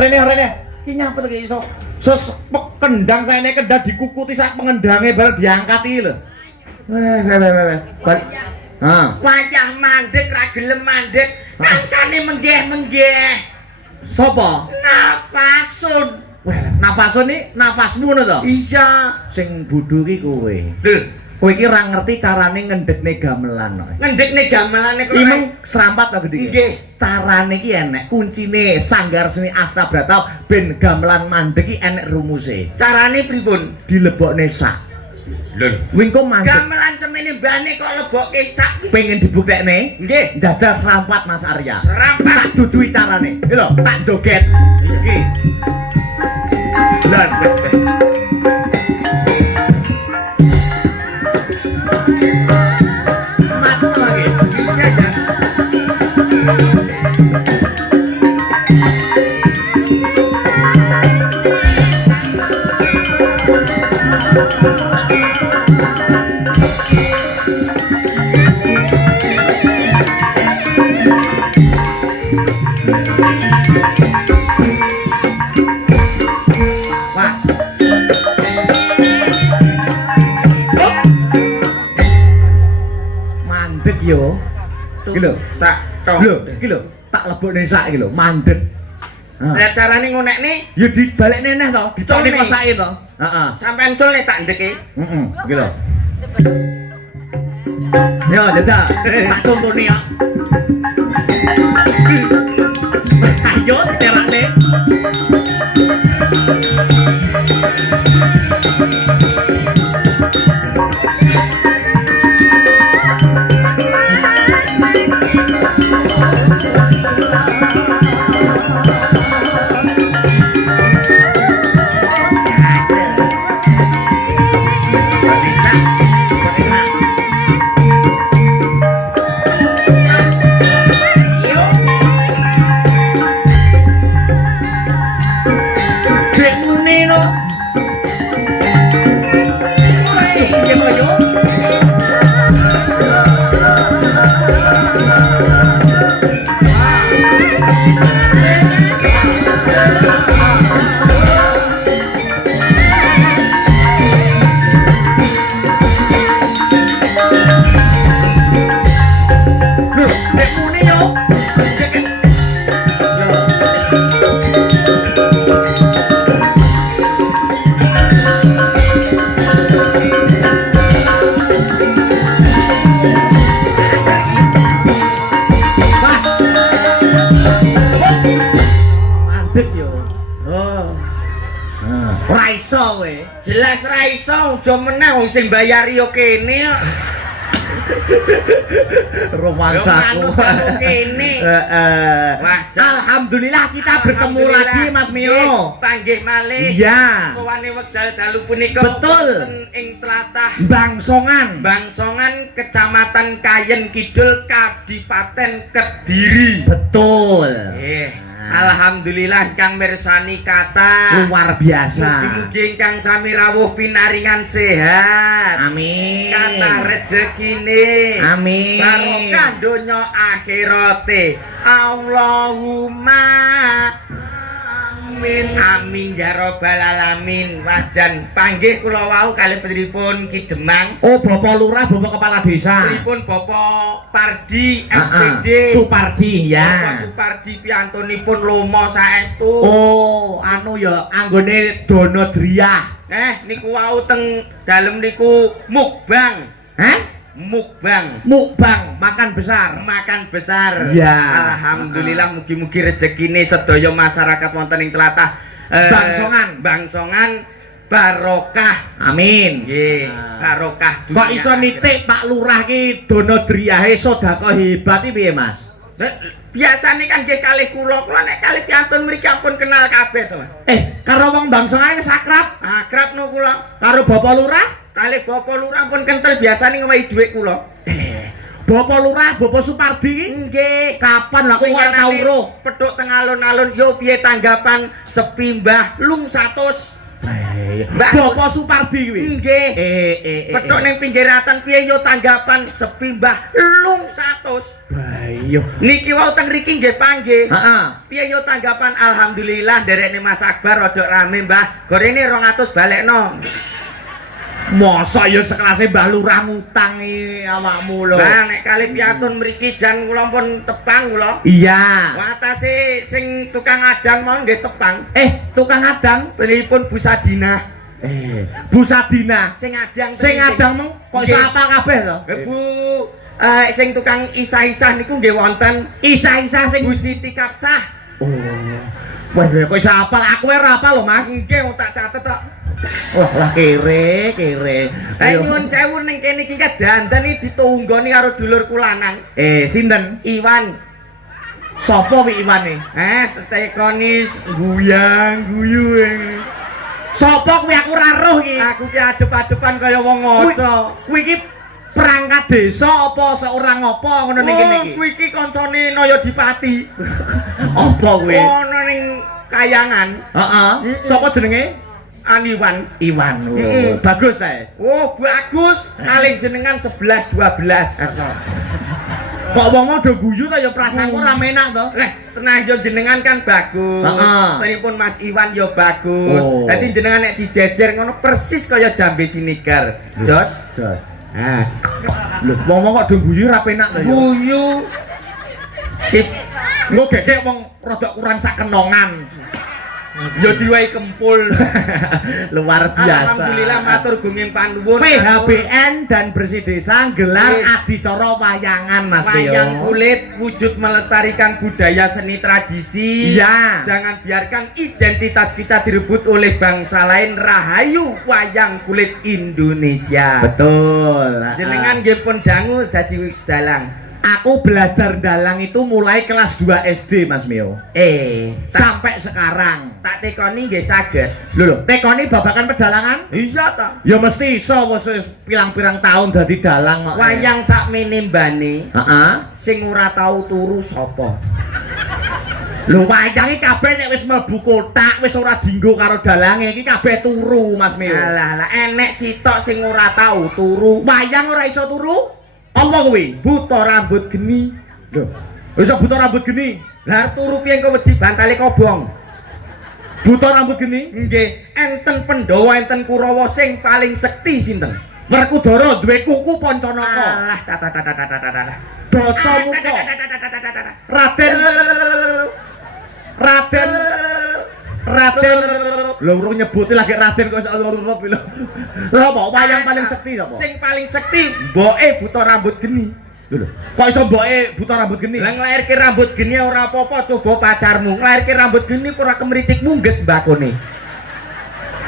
Rene, iki nyapa iki iso kendang saene kendang dikukuti sak pengendange bareng diangkat iki lho. Wayah mandek ra gelem mandek, kancane menggeh-menggeh. Sapa? Nafasun. Wah, nafasun iki nafasmu ngono to? Iya. Sing bodho ki kowe. Lho, kowe iki ora ngerti carane ngendhekne gamelan kok. Ngendhekne gamelane kok. Imeng serampat to gedhe. Nggih. Carane iki enek kuncine Sanggar Seni Astabrata ben gamelan mandek iki enek rumuse. Carane pripun? Dilebokne sak. Lho, wingko mandek. gamelan semene mbane kok lebokke sak. Pengen dibuktekne? Nggih. Dadah serampat Mas Arya. Serampat. Tak duduhi carane. Iki lho, tak joget. Iki. Lan Matur lagi. Bisa ya. Yo, iki lho, tak tok. Lho, iki lho, tak lebokne sak iki lho, mandeg. Lah carane ngonekne Ya dibalekne neh to, ditokne kok sake to. Heeh. sampean cul nek tak ndeke. Heeh, iki lho. Yo, desa, tak tuntuni ya. Ayo, terakne. Nek mune yo. Mandek yo. Oh, Ora iso kowe. jelas ra iso aja meneh wong sing bayari yo kene kok. Romansaku. Yo, manut kene. Wah, Alhamdulillah kita bertemu lagi Mas Mio. Panggih malih. Iya. Sowane wekdal dalu punika Betul. wonten ing tlatah Bangsongan. Bangsongan Kecamatan Kayen Kidul Kadipaten Kediri. Betul. Alhamdulillah kang mirsani kata Luar biasa. mugi-mugi ingkang sami rawuh pinaringan sehat. Amin. Kata rezekine. Amin. Barokah donya akhirate. Allahumma amin. Amin ya rabbal alamin. Wajan panggih kula wau kalih putripun Ki Demang. Oh, Bapak Lurah, Bapak Kepala Desa. Putripun Bapak Pardi SPD. Supardi Bapak ya. Supardi piyantunipun lomo saestu. Oh, anu ya anggone dono driyah. Niku wau teng dalem niku mukbang. Hah? Mukbang. Mukbang, makan besar. Makan besar. Ya. Alhamdulillah mugi-mugi rezekine sedaya masyarakat wonten ing tlatah Bangsongan barokah. Amin. Nggih, barokah. Kok iso nitik Pak Lurah ki dono driyahe sedekah hebat iki piye, Mas? Biasane kan nggih kalih kula nek kalih piantun mriki ampun kenal kabeh to, Mas. Karo wong Bangsongan wis akrab Akrab no kula. karo Bapak Lurah? Kalih Bapak Lurah pun kental biasane ngewehi dhuwit kula. Bapak Lurah, Bapak Supardi ki Nggih. kapan lho aku ora tau roh. Petuk teng alun-alun yo piye tanggapan sepi Mbah Lung 100. Bapak Supardi kuwi. Nggih. Petuk Petuk ning pinggiratan piye yo tanggapan sepi Mbah Lung 100. Bayo. Niki wau teng mriki nggih panggih. Heeh. Piye yo tanggapan alhamdulillah derekne Mas Akbar rada rame Mbah. Gorene 200 balekno. Masa ya sekelase Mbah Lurah ngutangi awakmu lho. Bang nek kalih piantun mriki jan kula pun tepang kula. Iya. Watase sing tukang adang mau nggih tepang. Tukang adang Penipun Bu Sadina. Bu Sadina. Sing adang Meng kok iso apal kabeh to? Bu sing tukang isah-isah niku nggih wonten Isa-isa sing Bu Siti Kapsah. Oh. Wah, kok iso apal? Aku ora apal lho, Mas. Nggih tak catet tok. Wah, lah kere. Nyuwun sewu ning kene iki dandan iki ditunggoni karo dulur kulanang. Sinten? Iwan. Sopo wi Iwane? Tekoni guyang-guyu. Sopo kuwi aku ora roh iki. Aku ki adep-adepan kaya wong ngaca. Kuwi iki perangkat desa apa seorang apa ngono ning kene iki? Kuwi iki kancane Naya Dipati. Apa kuwi? Ono ning Kayangan. Heeh. Sopo jenenge? Aniwan. Iwan. Oh, bagus ae. Oh, bagus. Kalih jenengan 11 12. Kok wong do guyu ta ya prasaku ora menak to? Tenah yo jenengan kan bagus. Penipun Mas Iwan yo bagus. Dadi jenengan nek dijejer ngono persis kaya jambe sinigar. Jos. Lho, wong kok do guyu ora penak to ya? Guyu. Sip. Engko gegek wong rada kurang sak kenongan. Yo diwai kempul. Luar biasa. Alhamdulillah matur gunging panuwun. PHBN dan Bersih Desa gelar adicara wayangan Mas Tio. Wayang kulit wujud melestarikan budaya seni tradisi. Iya. Jangan biarkan identitas kita direbut oleh bangsa lain. Rahayu wayang kulit Indonesia. Betul. Jenengan nggih pun dangu dadi dalang. Aku belajar dalang itu mulai kelas 2 SD Mas Mio. Sampai sekarang. Tak tekoni nggih saged. Lho, tekoni babakan pedalangan? Iya ta. Ya mesti iso wis pirang-pirang tahun dadi dalang kok. Wayang sakmene mbane. Heeh. Sing ora tau turu sapa? Lho wayange kabeh nek wis mlebu kotak wis ora dienggo karo dalange iki kabeh turu Mas Mio. Alah, enek sitok sing ora tau turu. Wayang ora iso turu? Apa kuwi? Buta rambut geni. Lho, iso buta rambut geni. Lah turu piye engko wedi bantale kobong. Buta rambut geni? Nggih, enten Pandhawa enten Kurawa sing paling sekti sinten? Werkudara duwe kuku Pancanaka. Alah, Dosa muka. Raden Raden Raden lho urung nyebuti lagi Raden kok lho. Lha apa wayang paling sekti apa? Sing paling sekti mboke buta rambut geni. Lho kok iso mboke buta rambut geni? Lah nglairke rambut geni ora apa-apa, coba pacarmu nglairke rambut geni ora kemritik mungges mbakone.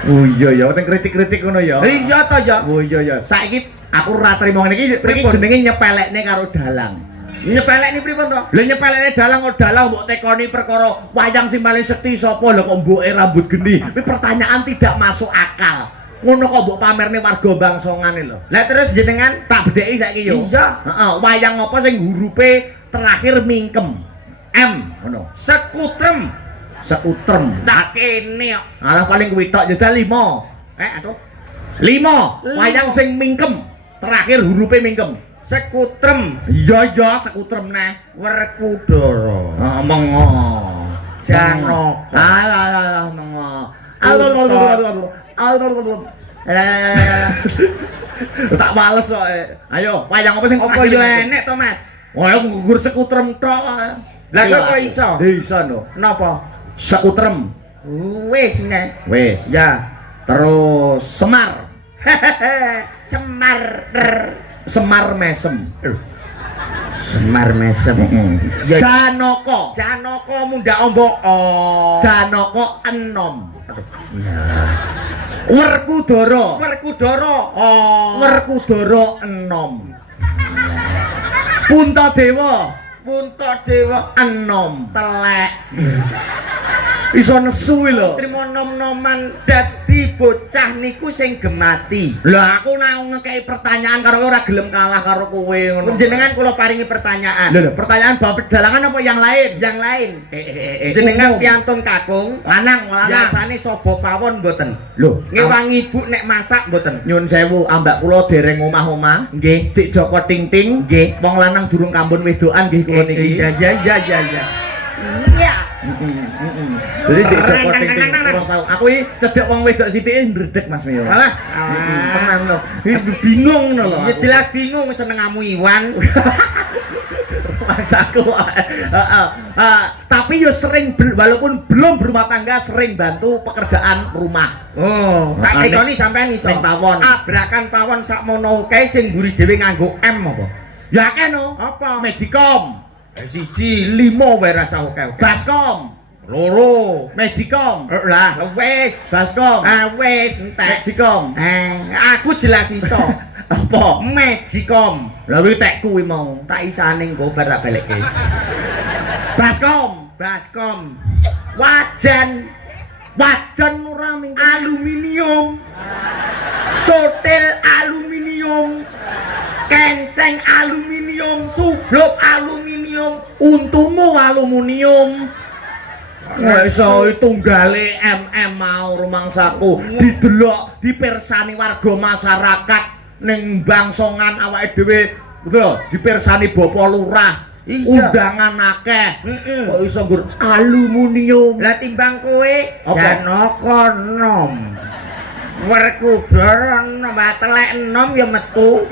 Oh iya ya, wonten kritik-kritik ngono ya. Iya ta ya. Oh iya ya. Saiki aku ora trimo ngene iki jenenge nyepelekne karo dalang. Nyepelekne pripun to? Lha nyepelekne dalang kok dalang mbok tekoni perkara wayang sing paling sekti sapa lho kok mboke rambut geni. Kuwi pertanyaan tidak masuk akal. Ngono kok mbok pamerne warga bangsongane lho. Lah terus jenengan Tak bedheki saiki yo. Iya. Heeh, wayang apa sing hurufe terakhir mingkem? M ngono. Sekutrem. Sekutrem. Cak kene kok. Alah paling kuwi tok jasa 5. Aduh. 5. Wayang sing mingkem. Terakhir hurufe mingkem. Sekutrem. Iya iya sekutrem neh. Werkudara. Mengo. Janaka. Alah mengo. Tak males kok. Ayo, wayang apa sing Apa yo enek to, Mas? Wayang gugur sekutrem tok. Lah kok iso? Iso no. Napa? Sekutrem. Wis nek. Wis. Ya. Terus Semar. Semar. Semar mesem. Semar mesem. Ya Janaka. Janaka mundak ombok. Janaka enom. Werkudara. Werkudara. Werkudara enom. Puntadewa. Puntadewa Enom. Telek. Iso nesu lho. Trimo nom-noman dadi bocah niku sing gemati. Lah aku nang ngekeki pertanyaan karo ora gelem kalah karo kowe ngono. Jenengan kula paringi pertanyaan. Lho pertanyaan bab pedalangan apa yang lain? Yang lain. Jenengan piantun kakung, lanang. Biasane sobo pawon mboten. Lho, ngewangi ibu nek masak mboten. Nyun sewu, ambak kula dereng omah-omah. Nggih, Cik Joko Ting-ting. Nggih. Wong lanang durung kampun wedokan nggih kula niki. Iya. Iya. Jadi Cik Joko Ting-ting kurang tahu. Aku iki cedhek wong wedok sithike ndredeg Mas Mio. Alah, tenan lho. Bingung ngono lho. Ya jelas bingung senengamu Iwan. Maksaku. Tapi yo sering walaupun belum berumah tangga sering bantu pekerjaan rumah. Oh, tak tekoni sampean iso. Ning pawon. Abrakan pawon sakmono kae sing mburi dhewe nganggo M apa? Ya akeh no. Apa? Magicom. Siji 5 wae rasa oke. Baskom. Loro. Magicom. Lah, wis. Baskom. Wis entek. Magicom. Aku jelas iso. Apa? Magicom. Lah kuwi tekku kuwi mau. Tak isane engko bar tak balekke. Baskom. Baskom. Wajan. Wajan ora minggu. Aluminium. Sotel aluminium. Kenceng aluminium, sublok aluminium, Untumu aluminium. Wah iso tunggale MM mau rumangsaku didelok dipersani warga masyarakat ning bangsongan awake dhewe lho dipersani Bapak Lurah. Undangan akeh. Kok iso nggur aluminium. Lah timbang kowe Janaka enom. Werkudara enom, telek enom ya metu.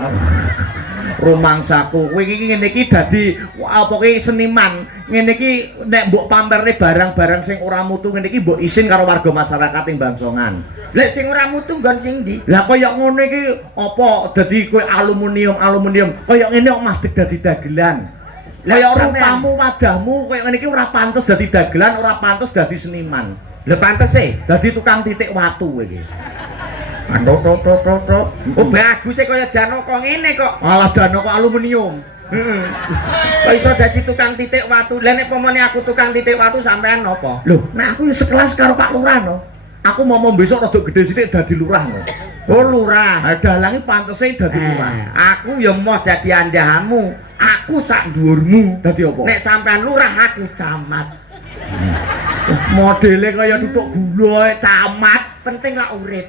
Rumangsaku kowe iki ngene iki dadi apa ki seniman ngene iki nek mbok pamerne barang-barang sing ora mutu ngene iki mbok isin karo warga masyarakat ing bangsongan. Lek sing ora mutu nggon sing ndi? Lah kaya ngono iki apa dadi kowe aluminium kaya ngene kok madeg dadi dagelan. Kaya rupamu wajahmu kaya ngene iki ora pantes dadi dagelan, ora pantes dadi seniman. Lha pantese dadi tukang titik watu kowe iki. Oh bagus e kaya Janaka ngene kok. Alah Janaka aluminium. Kok iso dadi tukang titik watu. Lah nek pomone aku tukang titik watu sampean napa? Lho, nek aku sekelas karo Pak Lurah no. Aku mau besok rada gede sithik dadi lurah no. Oh lurah. Dalange pantese dadi lurah. Aku ya moh dadi andahanmu. Aku sak dhuwurmu. Dadi apa? Nek sampean lurah aku camat. Modele kaya tutuk gula camat, penting lah urip.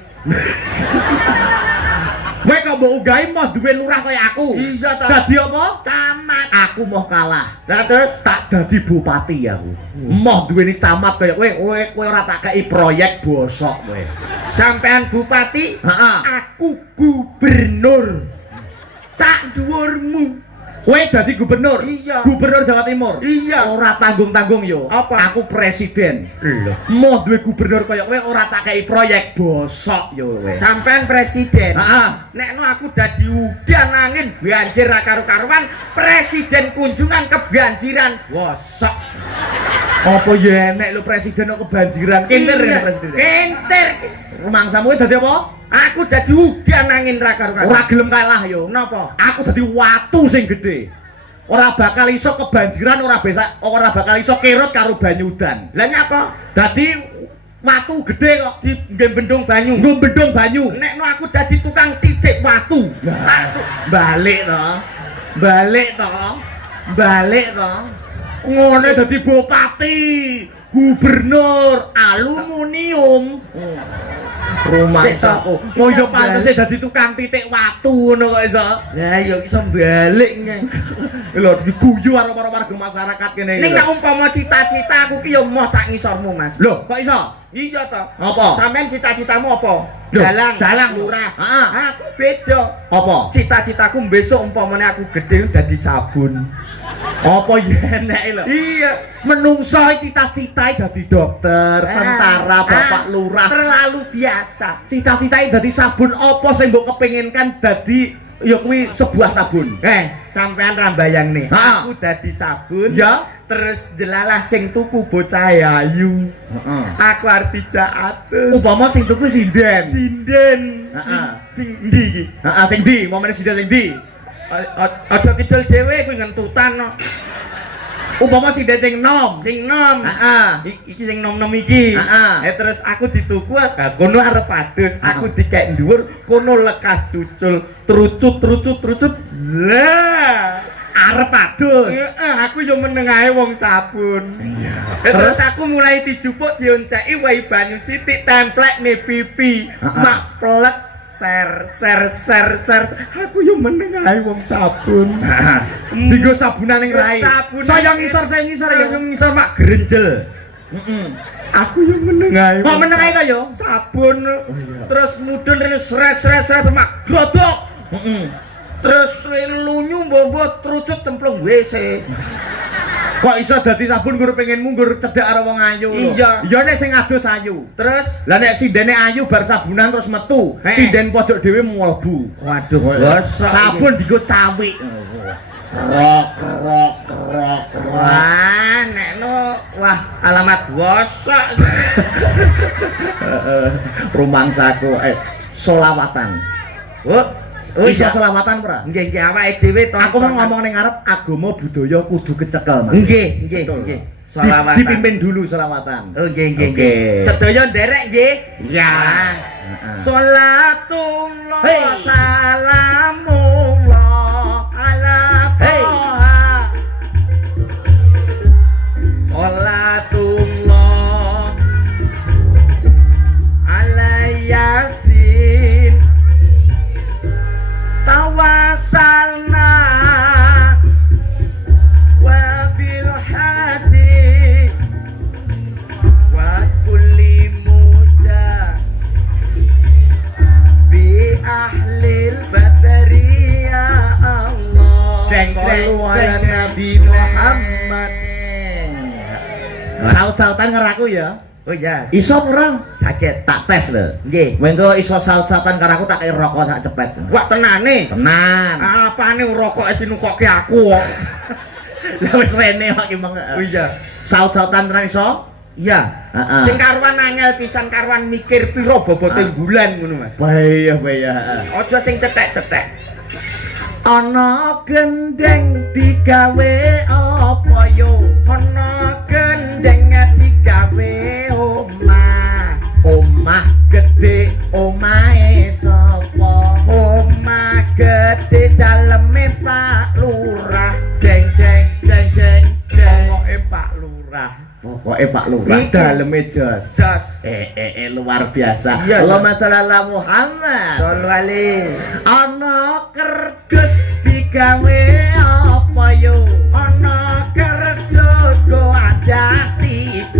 Kowe kok mbok ugahi mau duwe lurah kaya aku. Iya ta. Dadi apa? Camat. Aku mau kalah. Lah terus tak dadi bupati aku. Mau duweni camat kaya kowe ora tak kei proyek bosok kowe. Sampean bupati, heeh. aku gubernur. Sak dhuwurmu. Kowe dadi gubernur. Iya. Gubernur Jawa Timur. Iya. Ora tanggung-tanggung yo. Apa? Aku presiden. Lho. Mau duwe gubernur kaya kowe ora tak kei proyek bosok yo kowe. Sampean presiden. Heeh. Nekno aku dadi udan angin banjir ra karo-karuan, presiden kunjungan kebanjiran. Wosok. Apa ya enek lho presiden kok kebanjiran. Kintir ya presiden. Kintir. Rumangsamu dadi apa? Aku dadi udan angin ra karo-karuan. Ora gelem kalah yo. Napa? Aku dadi watu sing gede. Ora bakal iso kebanjiran, ora bakal iso kerut karo banyu udan. Lah nyapa? Dadi watu gede kok Di bendung banyu. nggo bendung banyu. Nekno aku dadi tukang titik watu. Balik to. Balik to. Balik to. Ngene dadi bupati, gubernur, aluminium. Rumah aku. Oh yo pantese dadi tukang titik watu ngono kok iso. Lah yo iso balik nge. Lho diguyu karo para warga masyarakat kene iki. Ning nek umpama cita-cita aku ki yo moh tak ngisormu, Mas. Lho, kok iso? Iya to. Apa? Sampeyan cita-citamu apa? Loh, Dalang, dalang. lurah. Heeh. Aku beda. Apa? Cita-citaku besok umpamane aku gede dadi sabun. Apa ya enek lho? Iya. Menungso cita-citae dadi dokter, tentara, bapak lurah. Terlalu biasa. Cita-citae dadi sabun apa sing mbok kepinginkan dadi ya kuwi sebuah sabun. Sampean ra mbayangne. Ha. Aku dadi sabun. Ya. Terus jelalah sing tuku bocah ayu. Heeh. Aku arep dijak atus. Upama sing tuku sinden. Sinden. Heeh. Sing ndi iki? Heeh, sing ndi? Momene sinden sing ndi? Aja kidul dhewe kuwi ngentutan no. Upama sinden sing nom. Sing nom. Heeh. Iki sing nom-nom iki. Heeh. Terus aku dituku kono arep adus, aku dikek dhuwur, kono lekas cucul, trucut. Lah, Arep adus. aku yo meneng ae wong sabun. Iya. Terus aku mulai dijupuk dionceki wae banyu sithik templek ne pipi. Mak plek ser. Aku yo meneng ae wong sabun. Dienggo sabunan ning rai. Sabun. Saya ngisor ya. Yo ngisor mak grenjel. Heeh. Aku yo meneng ae. Kok meneng ae to yo? Sabun. iya. Terus mudun sret mak grodok. Heeh. Terus lunyu mbombo trucut cemplung WC. Kok iso dadi sabun gur pengenmu gur cedhak karo wong ayu lho. Iya. Ya nek sing adus ayu. Terus Lah nek sindene ayu bar sabunan terus metu, sinden pojok dhewe mlebu. waduh, Sabun dienggo cawik. Krok. Wah, nekno wah alamat gosok. Rumangsaku solawatan. Oh, Iso iya. selawatan ora? Nggih awake dhewe to. Aku mau ngomong ning ngarep agama budaya kudu kecekel, Mas. Nggih. Selawatan. Dipimpin dulu selawatan. Oh, nggih. Oke. Sedaya nderek nggih. Ya. Sholatullah Hey. salamullah ala Hey. Toha. Sholatullah ala Yasin. Tawasalna wa bil hadi wa kulli muja bi ahlil badri ya Allah. Sallu ala Nabi Muhammad. Saut-sautan ngeraku ya. Oh ya, Iso ora? sakit. Tak tes lho. Nggih. Mengko iso saut-sautan karo aku tak kei rokok sak cepet. Wah tenane. Tenan. Apane rokok sinukoke aku kok. Lah wis rene kok ki meng. Oh iya. Saut-sautan tenan iso? Iya. Heeh. Sing karuan angel pisan karuan mikir piro bobote bulan ngono Mas. Bahaya. Aja sing cetek-cetek. Ana gendeng digawe apa yo? Ana gendeng digawe omah. Omah gede, omahe sapa? Omah gede daleme Pak Lurah. Jeng. Pokoke Pak Lurah. Pokoke Pak Lurah Iki. daleme jos. Jos. Luar biasa. Iya, Allahumma shalli ala Muhammad. Solwali. Ana kerdus digawe apa yo? Ana kerdus go ada TV.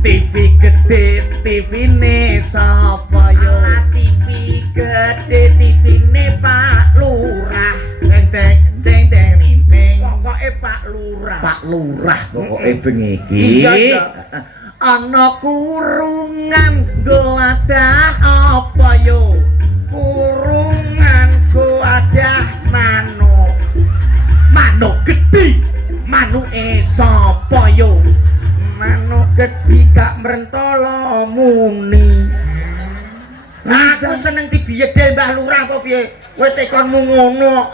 TV gede, TV-ne sapa yo? Ala TV gede TV-ne Pak Lurah. Deng. Lurah. Pak Lurah pokoke bengi iki. Iya, iya. Ana kurungan nggo adah apa yo? Kurungan go adah manuk. Manuk gedhi. Manuke sapa yo? Manuk gedhi gak mrentala muni. Aku seneng dibiyedel Mbah Lurah apa piye? Kowe tekonmu ngono.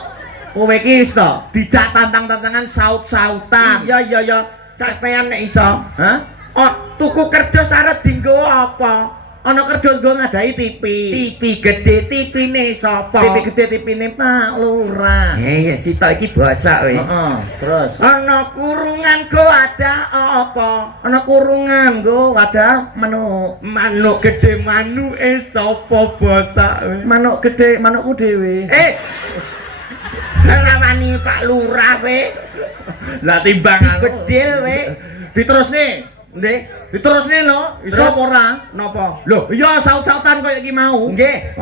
Kowe iki iso dijak tantang-tantangan saut-sautan. Iya iya iya. Sampeyan nek iso. Hah? Oh, tuku kerja arep dinggo apa? Ana kerja nggo ngadahi TV. TV gede, TV-ne sapa? TV gede TV-ne Pak Lurah. Ya sitok iki basa kowe. Heeh, terus Ana kurungan go ada apa? ana kurungan nggo wadah manuk. Manuk gede manuke sapa basa kowe? Manuk gede, manukku dhewe. Rawani Pak Lurah kowe. Lah timbang Gedil kowe. Diterusne. Nggih. Diterusne lho, iso Terus? apa ora? Napa? Lho, iya saut-sautan kaya iki mau. Nggih.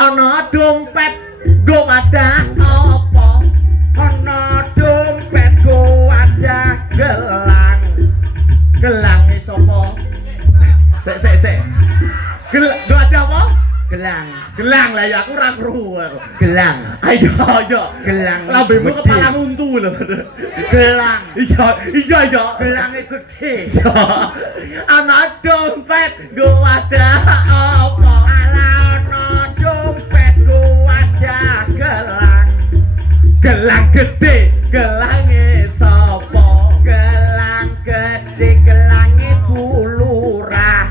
Ana dompet nggo wadah apa? Ana dompet go ada gelang. Gelange sapa? Sik. Nggo ada apa? Gelang. Gelang lah ya aku ora kru aku. Gelang. Ayo. Gelang. Lambemu Gede. kepala untu lho. Gelang. Iya. Gelange gede. Ana dompet nggo wadah apa? Ala ana dompet go ada gelang. Gelang gede, gelange sapa? Gelang gede gelange bulurah.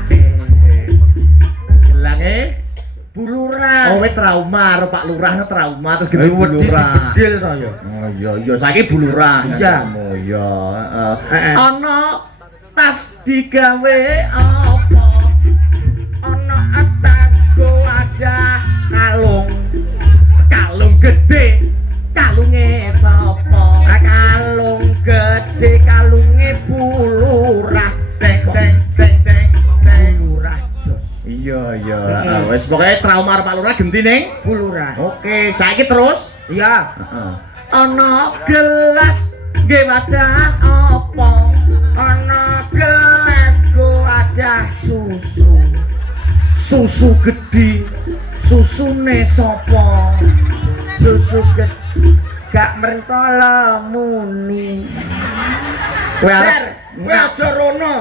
Gelange Bulurah. oh we trauma karo Pak Lurah trauma terus Ayo gede wedi bulurah. gedil to ya. Oh iya saiki bulurah. Iya. Oh iya, Heeh. Ana tas digawe apa? Ana atas go ada kalung. Kalung gede, kalunge sapa? Kalung gede kalunge bulurah. Teng. Bulurah jos. Iya. Wis pokoke trauma karo Pak Lurah genti ning. Bulurah. Oke, saiki terus. Iya. Ana gelas nggih wadah apa? Ana gelas go ada susu. Susu gedhi. Susune sapa? Susu gede gak merentala muni. Kowe arep Kowe aja rono.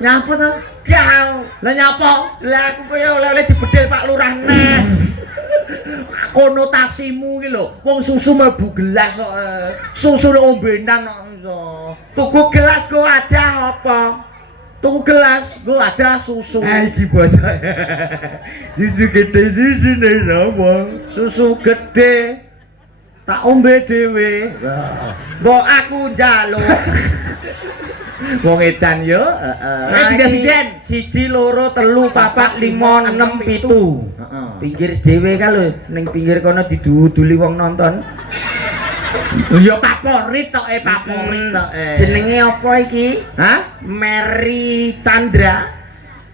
nyapa ta? Kau. Lah nyapa? Lah aku kowe oleh-oleh dibedil Pak Lurah nes. Konotasimu iki lho, wong susu mlebu gelas kok. Susu ombenan kok iso. Tuku gelas go ada apa? Tuku gelas, nggo ada susu. Iki basa. Susu gede susu nek apa? Susu gede. Tak ombe dhewe. Mbok aku njaluk. Wong edan yo, Siden 1 2 3 4 5 6 7. Heeh. Pinggir dhewe ka lho, ning pinggir kono diduduli wong nonton. Ya favorit tok favorit tok. Jenenge apa iki? Hah? Mary Chandra.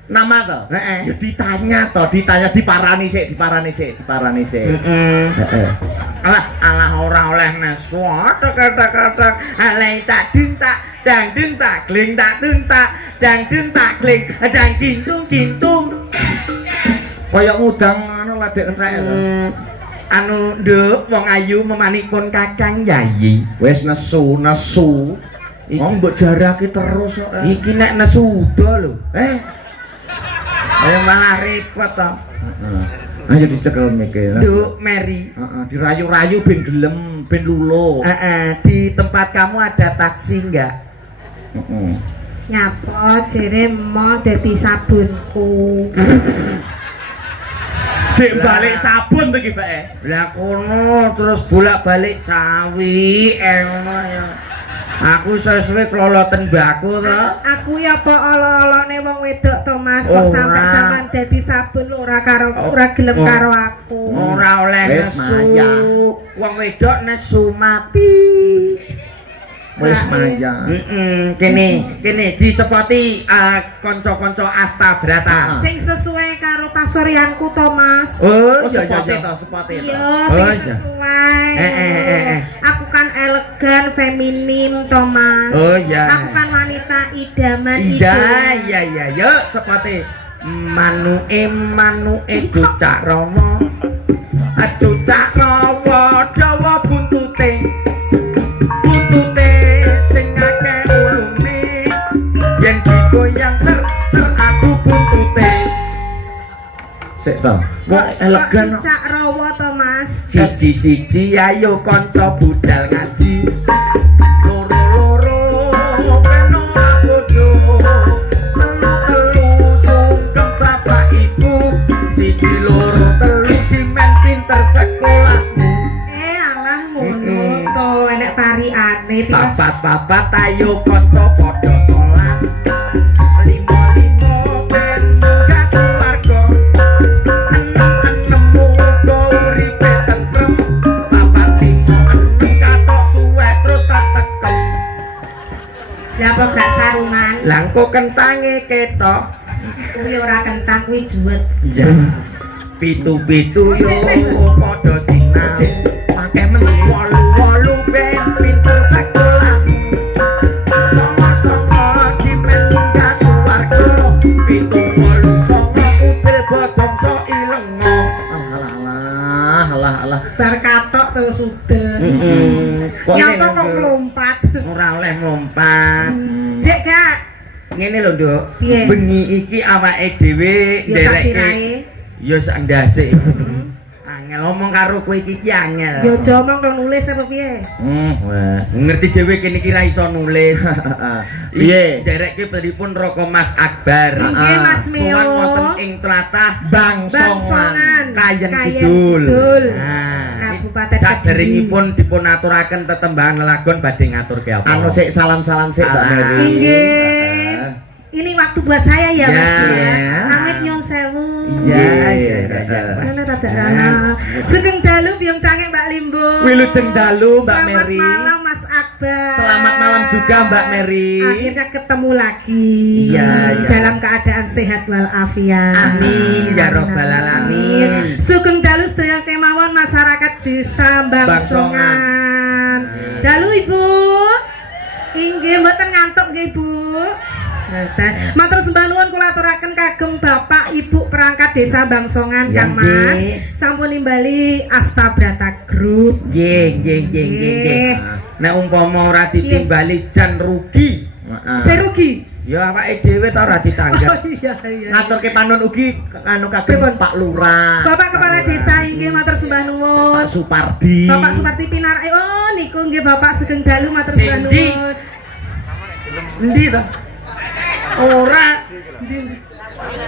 Nama to? Heeh. Ya ditanya diparani sik. Heeh. Alah ora oleh nesu. Kata-kata alai tak dintak, dang dintak, kling tak dintak, dang dintak, kling, dang kintung. Kaya ngudang anu ladek entrek. Anu nduk wong ayu memanikun Kakang Yayi. Wis nesu. Wong mbok jaraki terus kok. Iki nek nesu udo lho. Ayo malah repot to. Heeh. Ayo dicekel mikir. Nduk Mary. Heeh, dirayu-rayu ben gelem, ben luluh. Di tempat kamu ada taksi enggak? Heeh. Nyapa jere mau dadi sabunku. Cek balik sabun to iki bae. Lah kono terus bolak-balik cawi ngono ya. Aku sesuai keloloten baku to. Aku ya apa ala-alane wong wedok to Mas, Ora. sampe sampean dadi sabun ora gelem karo aku. Ora oleh Wis, nesu. Maya. Wong wedok nesu mati. Wis maya. Kene disepoti kanca-kanca Astabrata. Sing sesuai karo pasoryanku to, Mas. Oh, Sepote to, sepote to. Iya, Oh, sing iya. sesuai. Aku kan elegan, feminim to, Mas. Oh iya. Aku kan wanita idaman Iya, yuk sepote. Manuke cucak rawa. Cucak rawa dawa buntute. Buntute sing akeh ulune. Yen digoyang ser aku buntute. Sik to. Wong elegan kok. Cak rawa to, Mas. Siji-siji ayo kanca budal ngaji. Loro-loro peno bodho. Telu sungkem bapak ibu. Siji loro telu dimen pinter sekolahmu. Alah ngono to, enek pariane tiwas. Papat ayo kanca padha salat. Limo-limo ben munggah swarga. Enemu uga uripe tentrem. Papat limo enem katok suwe terus tak tekem. Lah apa gak sarungan? Lah engko kentange ketok. Kuwi ora kentang kuwi juwet. Iya. Pitu-pitu yo padha sinau. Akeh men wolu-wolu ben pinter sekolah. Sama-sama dimen munggah swarga. Pitu wolu songo upil bodongso ilengo. Alah. Bar katok terus sudel. Ya kok nglompat. Ora oleh lompat. Jek gak Ngene lho, Nduk. Piye? Bengi iki awake dhewe ya sak nderekke sirahe. ya sak ndase. Angel ngomong karo kowe iki angel. Ya aja omong kok nulis apa piye? Wah. Ngerti dhewe kene iki ra iso nulis. Piye? Nderekke pripun Roko Mas Akbar. Nggih, Mas Mio. Sowan wonten ing tlatah Bangsongan. Kayen Kayen Kidul. Kidul. Nah, Kabupaten saderengipun dipun aturaken tetembangan lelagon badhe ngaturke apa? Anu sik salam-salam sik Mbak Salam. Mary. Inggih. Ini waktu buat saya ya, Mas Ya. ya. Amit nyon sewu. Iya. Mana rada Sugeng dalu biung cange Mbak Limbo. Wilujeng dalu Mbak Mary. Selamat malam Mas Akbar. Selamat malam juga Mbak Mary. Akhirnya ketemu lagi. Iya. Dalam keadaan sehat walafiat. Amin ya rabbal alamin. Sugeng dalu sedaya kemawon masyarakat Desa Bangsongan. Dalu Ibu. Inggih mboten ngantuk nggih Bu. Matur sembah nuwun kula aturaken kagem Bapak Ibu perangkat Desa Bangsongan Ya, Kang Mas. nggih. Sampun nimbali Astabrata Group. Nggih. Nek umpama ora ditimbali jan rugi. Saya rugi. Ya awake dhewe ta ora ditanggap. Oh iya. Ngaturke panun ugi anu kagem Pripun? Pak Lurah. Bapak Kepala Desa inggih matur sembah nuwun. Pak Supardi. Bapak Suparti Pinar. Oh niku nggih Bapak Sugeng dalu matur sembah Endi? nuwun. Endi to? Ora.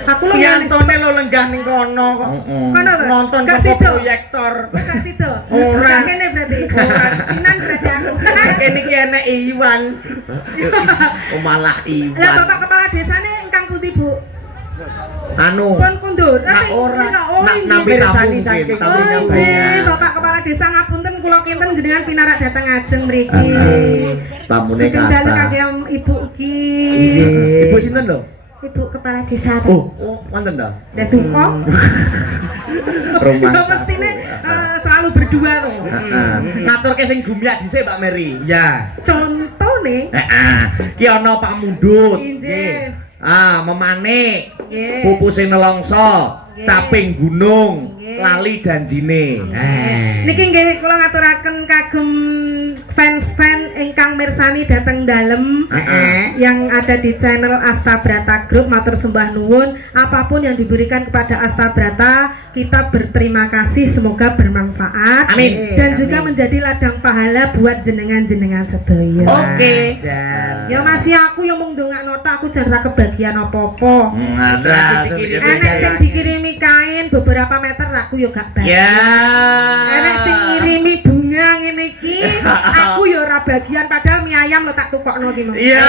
Aku lho Yantone lo lenggah ning kono kok. Kono to? Nonton Gak saka sido? proyektor. Gak sido. Ora. Gak kene berarti. Ora. Sinan berarti aku. Kene iki enek Iwan. Oh malah Lah Iwan. Bapak Kepala Desane ingkang pundi Bu? Anu. Pun kundur. Nak ora. Nak nampi Pirsani tamu saking mungkin. tamu Oh nyampe. inggih, Bapak Kepala Desa ngapunten kula kinten jenengan pinarak dateng ajeng mriki. Tamune Sugeng dalu kata. kagem Ibu iki. Ibu sinten lho? Ibu Kepala Desa. Oh, wonten to? Lah duka. Rumah Ya mestine selalu berdua tuh. Ngaturke sing gumyak dhisik Mbak Mary. Ya. Contone Ki ana Pak Mundut. injih. Memanik. Nggih. Pupuse nelongso, Nggih. caping gunung, Nggih. lali janjine. Niki nggih kula ngaturaken kagem fans-fans ingkang mirsani dateng dalem yang ada di channel Astabrata Group. Matur sembah nuwun, apapun yang diberikan kepada Astabrata kita berterima kasih, semoga bermanfaat. Amin. Dan juga menjadi ladang pahala buat jenengan-jenengan sedaya. Oke. Ya masih aku yang mung ndongakno tok, aku jan ra kebagian apa-apa. Enek sing dikirimi kain beberapa meter aku yo gak bayar. Ya. Enek sing ngirimi bunga ngene iki, aku yo ora bagian padahal mie ayam lo tak tukokno ki. Iya.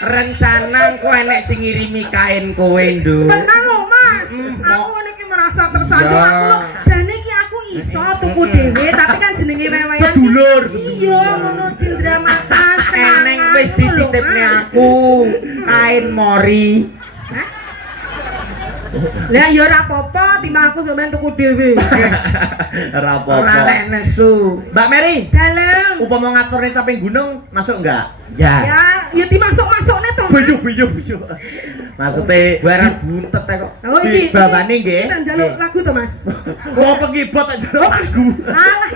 Rencana kok enek sing ngirimi kain kowe, Nduk. Tenang lho, Mas. Aku niki merasa tersanjung Ya. aku lho. Jane iki aku iso tuku dhewe, tapi kan jenenge wewean. Sedulur. Iya, ngono cindra mata, nitipne aku kain mori. Lah ya ora apa-apa, timbang aku sampean tuku dhewe. Ora Ora apa-apa. lek nesu. Mbak Mary, Dalem. upama ngaturne samping gunung masuk enggak? Ya. Ya dimasuk-masukne to. Bujuk bujuk. Maksudnya Barang buntet kok. Oh iki. Babane nggih. Kita njaluk lagu to, Mas. Kok pengibot aja lagu. Alah,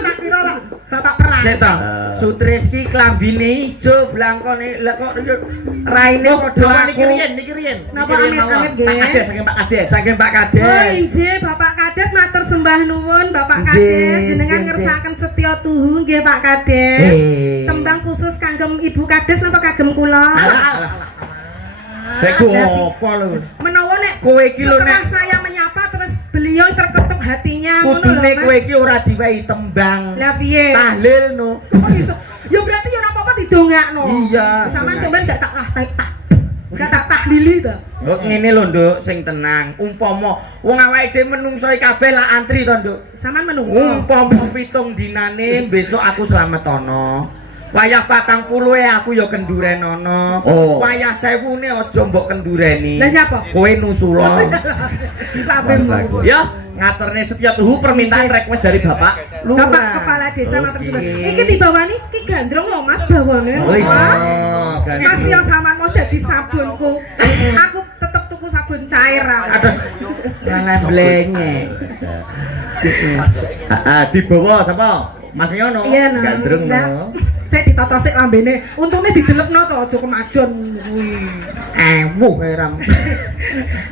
tak kira lah bapak perang. Cek to. Sutreski klambine ijo blangkone lek kok raine padha Niki aku. niki riyen. Napa amit-amit nggih? Pak Kades saking Pak Kades. Saking Pak Oh Kades. inggih Bapak Kades matur sembah nuwun Bapak Nggih, Kades jenengan nggih, ngersakaken setya tuhu nggih Pak Kades. Tembang khusus kanggem Ibu Kades napa kagem kula? Nek apa lho? Menawa nek Kowe iki lho setelah nek saya menyapa terus beliau terketuk hatinya ngono lho. kudune Mas. kowe iki ora diwehi tembang. Lah piye? Tahlil no. Kok iso? Ya berarti ya ora apa-apa didongakno. Iya. Sampeyan sampeyan gak tak tahlili to. Kok ngene lho, Nduk, sing tenang. Umpama wong awake dhewe menungso kabeh lah antri to, Nduk. Sampeyan menungso. Umpama 7 dinane besok aku slametono. Wayah 40 aku ya kenduren ana. Oh. Wayah 1000 aja mbok kendureni. Lah nyapa? Kowe nusula. Ya, ngaturne setya tuhu permintaan request dari Bapak. Bapak Kepala Desa matur Oke. suwun. Iki dibawani ki gandrung lho Mas bawane. Oh iya. Wah. Gandrung. Mas yo sampean mau dadi sabunku. Aku tetep tuku sabun cair aku. Aduh. Lah blenge. Dibawa sapa? Mas Yono. Iya, no. Gandrung Lah, no. Saya ditata sik lambene. Untune didelepno to aja kemajon kuwi. Ewu ram.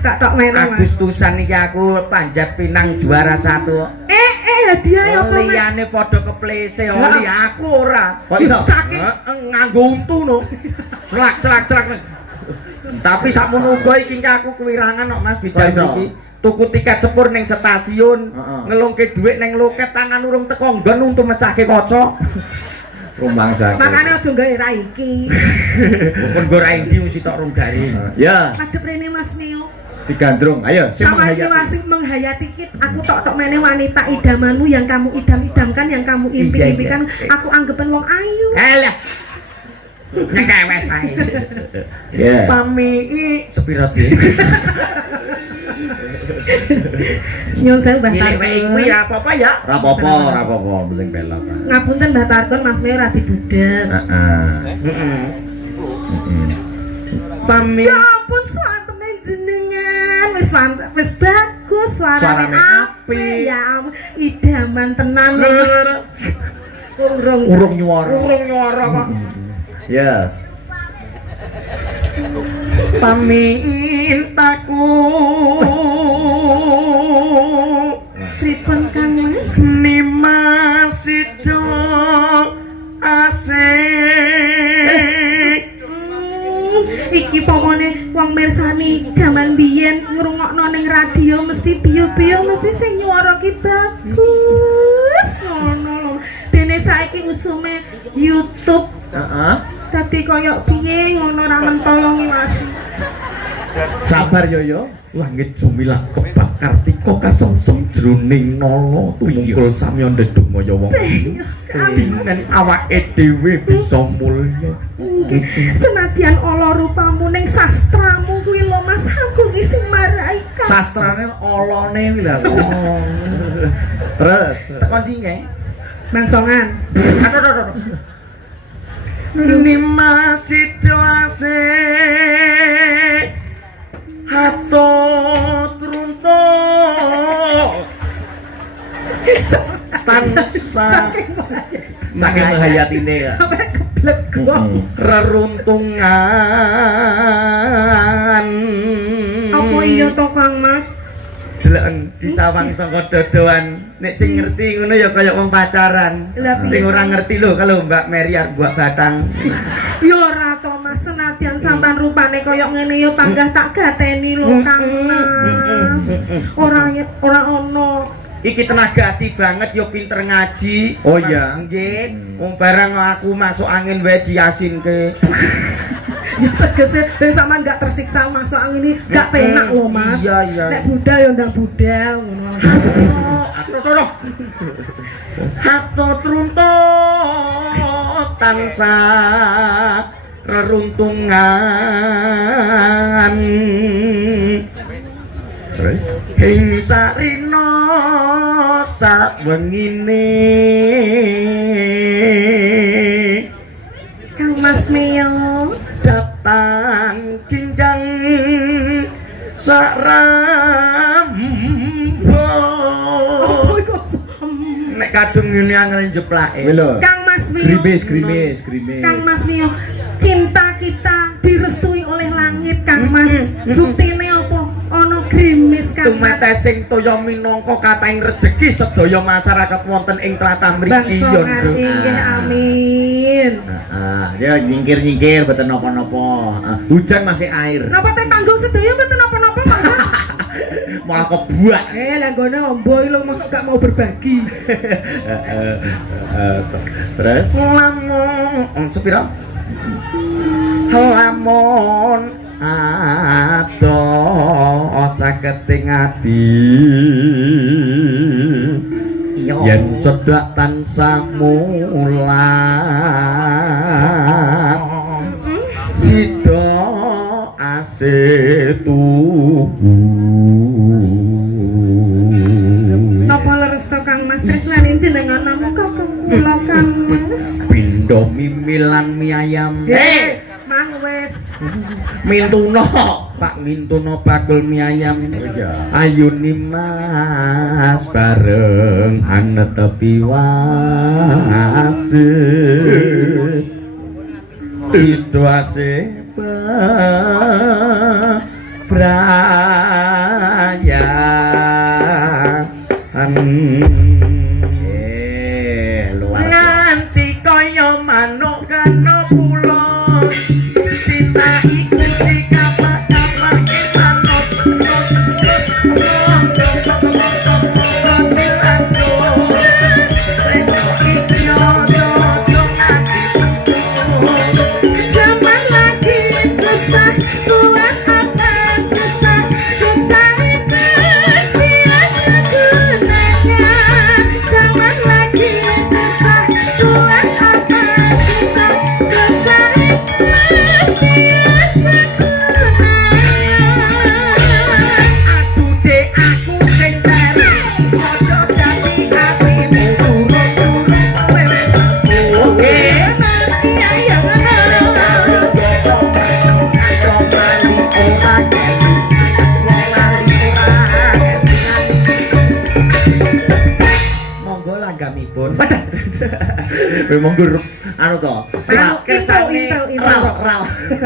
Tak tok meneh Mas. Agustusan iki aku panjat pinang juara 1. Hadiah ya apa Mas? Liyane padha keplese oli aku ora. Kok iso? Saking Nganggo untu no. Celak. Tapi sakmono uga iki aku kewirangan kok Mas bidang Kok iso? iki. Tuku tiket sepur ning stasiun, Heeh. ngelungke dhuwit ning loket tangan urung teko nggon untuk mecahke kaca. Rumbangsa. makane aja gawe ra iki. Pun go ra ndi mesti tok rung garing. Ya, Adep rene Mas Neo. digandrung. Ayo, sing Sama ini menghayati. masih menghayati kit. Aku tok meneh wanita idamanmu yang kamu idam-idamkan, yang kamu impi-impikan. Aku anggapan wong ayu. Alah. Nyekewes ae. Ya. Pami sepiro iki? Nyun sewu Mbah Nilai wae Tarkon. kuwi apa-apa ya? Ora apa-apa, penting belok. Ngapunten Mbah Tarkon Mas Neo ora dibudek. Heeh. Heeh. Pami Ya ampun suatene jenengan wis bagus suarane Suarane apik. apik. Ya ampun idaman tenan. Urung Urung nyuwara. urung nyuara kok. Ya. Pamintaku pripun Kang Mas? Nimasido asik. Iki pomone wong mirsani jaman biyen ngrungokno ning radio mesti biyo-biyo mesti sing nyuara ki bagus ngono lho. Dene saiki usume YouTube Heeh. dadi koyo piye ngono ra mentolongi Mas. Sabar yo. Langit sumilah kebak kartika kasongsong jroning nala tumungkul samya ndedonga wong dinen awake dhewe bisa mulya. Senadyan ala rupamu ning sastramu kuwi lho Mas aku ki sing marai ka. Sastrane olone kuwi lho. Terus. Tekan ndi nge? Mangsongan. Aduh. Nimasido asik hato truntuk tanpa Saking menghayatine ya. Sampai keblek gua. reruntungan Apa iya to Kang Mas? Delok disawang saka dodoan nek sing ngerti ngono ya kaya wong pacaran Lah, piye? sing ora ngerti lho kalau Mbak Mary arep buat batang Ya ora to Mas, senadyan sampean rupane kaya ngene ya panggah tak gateni lho Kang Mas. Ora ono. iki tenaga hati banget yo pinter ngaji. Oh, Mas, iya. nggih wong barang aku masuk angin wae diasinke. Ya tegese ben sampean gak tersiksa masuk angin ini gak penak lho Mas. Iya. Nek budal ya ndang budal ngono. Aduh. Hato truntuk tansah reruntungan ing sarina sawengine Kang Mas Mio datang kinjang sarambo nek kadung ngene angel jeplake Lho. Kang Mas Mio Grimis. Kang Mas Mio cinta kita direstui oleh langit Kang Mas buktine apa ana grimis Kang Mas tumete sing toya minangka katahing rejeki sedaya masyarakat wonten ing tlatah mriki Bangsa yo nggih amin Ya nyingkir mboten napa-napa. Hujan masih air. napa teh panggung sedaya mboten napa-napa monggo Malah kebuak. lah gone ombo lho mosok gak mau berbagi Terus lamun sepira lamun ado caketing ati yen cedhak tansah mulat sida asih napa leres to Kang Mas tresnane jenengan namung kakung kula Kang Mas pindho mimilan mie ayam mang wis Mintuno Pak Mintuno bakul mie ayam ayuni mas bareng ana tepi wate itu asih braya luar nganti kaya manuk kano pulo cinta iku dikapa-kapa kesanop zaman lagi susah kuat apa susah susah itu tiada gunanya zaman lagi susah kuat apa susah susah itu tiada gunanya aku dek aku sing dari ojo dadi atimu turun-turun wewe oke monggo langgamipun monggo anu to. Raw.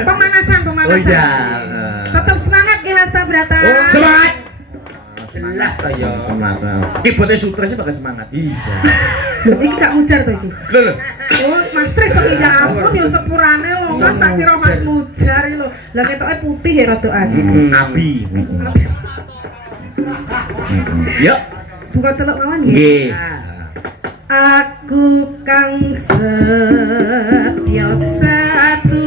Pemanasan. Oh iya. Tetap semangat ya Hasta Brata. Semangat. jelas saya Semangat. Kibote sutra sih pakai semangat. Iya. Loh, ini gak mujar tuh itu. Lho. Oh, Mas Tris kok ya ampun ya sepurane lho. Mas tak kira Mas mujar iki lho. Lah ketoke putih ya rodokan. Abi. Yuk. Buka celok mawon nggih. Nggih. Aku kang setya satu.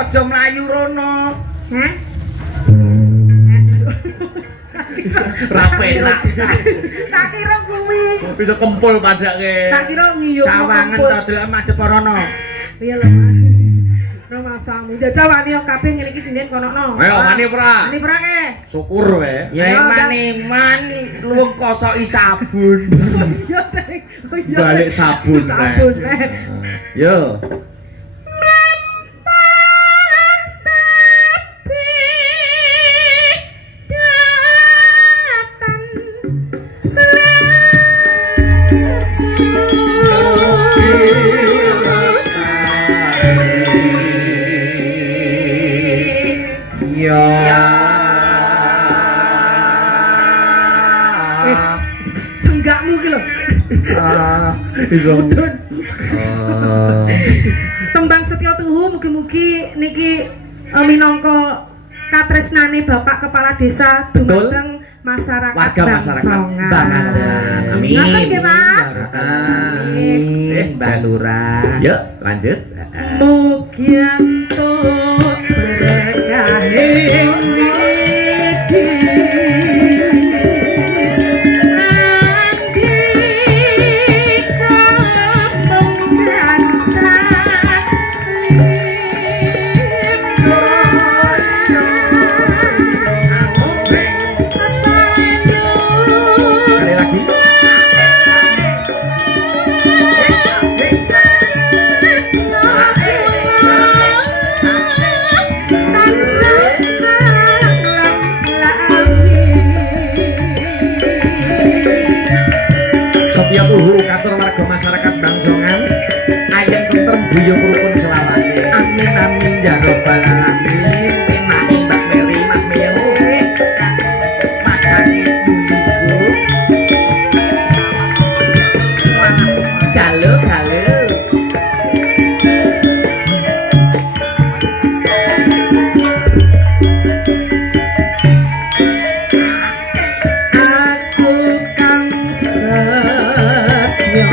aja mlayu rono. Hah? Rapenak. Tak kira kuwi. Bisa kempul padake. Tak kira ngiyuk. Sawangan to delok madhep rono. Iya lho. Ramasamu jajal wani kabeh ngene iki sinden konono. Ayo mani pra. Mani pra ke. Syukur wae. Ya man luwung kosoki sabun. Iya teh. Balik sabun. Sabun teh. Yo. Senggakmu ki lho. Iso. Tembang Setyo Tuhu mugi-mugi niki minangka katresnane Bapak Kepala Desa dumateng masyarakat warga masyarakat Bangsawan. Amin. Ngoten nggih, Pak. Amin. Mbak Lurah. Yuk, lanjut. Mugi antuk berkahing Setyo Tuhu katur warga masyarakat Bangsawan ayem tentrem guyub rukun selawase. Amin amin ya rabbal alamin. Penake Mbak Meri Mas Meyo. Macane ibu. Galo galo. aku kang setyo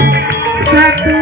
satu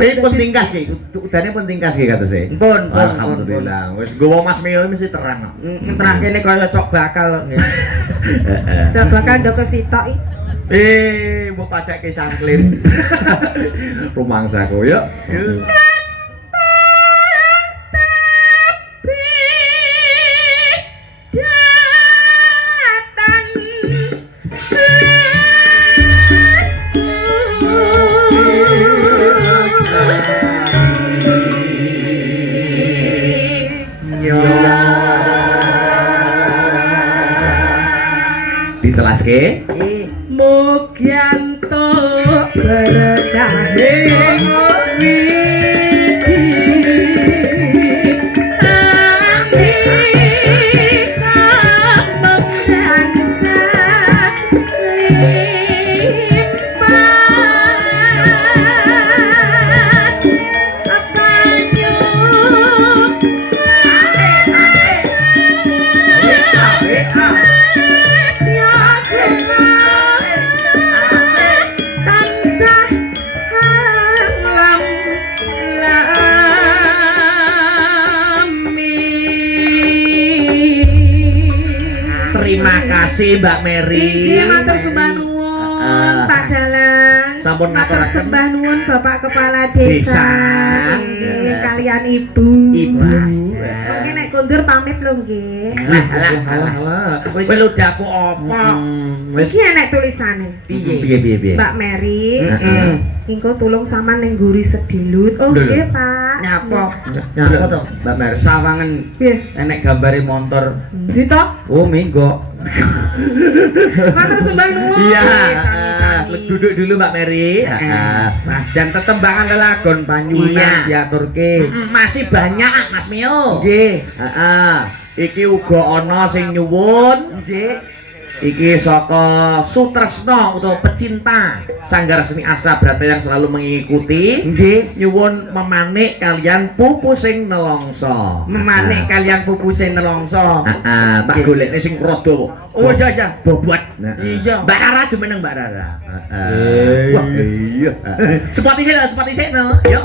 Ini penting kasih, udane penting kasih kata saya. Pun, Alhamdulillah. Wis gowo Mas Meyo mesti terang. Terang kene kaya cok bakal. coba kan ndok sitok Mbok padake sangklin. Rumangsaku yuk. Ditelaske. Mugi antuk berkahing kasih Mbak Mary. Inggih matur sembah nuwun Pak Dalang. Sampun matur ngaturaken. sembah nuwun Bapak Kepala Desa. Desa. Nggih, kalian Ibu. Ibu. Mungkin nek kundur pamit lho nggih. Alah. Kowe ludahku apa? Iki enek tulisane. Piye? Mbak Mary. Heeh. Engko tulung sampean ning guri sedilut. Oh Lho, lho. nggih, Pak. Nyapa? Nyapa to, Mbak Mary? Sawangen Piye? enek gambare motor. Ndi to? Oh, minggo. Matur sembah nuwun. Iya. Sami-sami. Duduk dulu Mbak Mary. Dan tetembangan lelagon Banyuwangi Iya. diaturke. Masih banyak Mas Mio. Nggih. Heeh. Iki uga ana sing nyuwun. Nggih. Iki saka Sutresno utawa pecinta Sanggar Seni Astra Brata yang selalu mengikuti. Nggih. Nyuwun memanik kalian pupusing nelongso. Memanik kalian pupuse nelongso. Heeh, tak Nggih. golekne sing rada. Oh iya. Bobot. Iya. Mbak Rara jumeneng Mbak Rara. Eh, Wah, iya. Sepati sik no. Yuk.